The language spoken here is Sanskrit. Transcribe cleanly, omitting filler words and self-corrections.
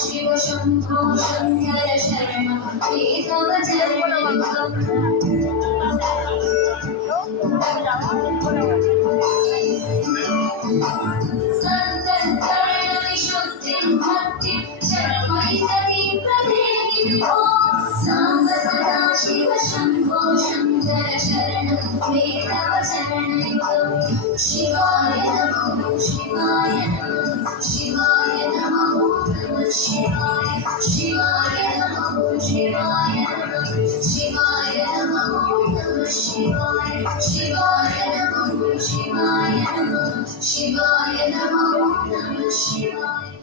शिव शंभो शंकर शरण तव चरण संतकरण विशुद्धि भक्ति चरमणि सती प्रदेहि सांब सदा शिव शंभो शंकर शरण तव चरण शिवाय नमः शिवाय नमः शिवाय नमः नमः शिवाय शिवाय नमः शिवाय नमः शिवाय नमः नमः शिवाय शिवाय नमः शिवाय नमः शिवाय नमः नमः शिवाय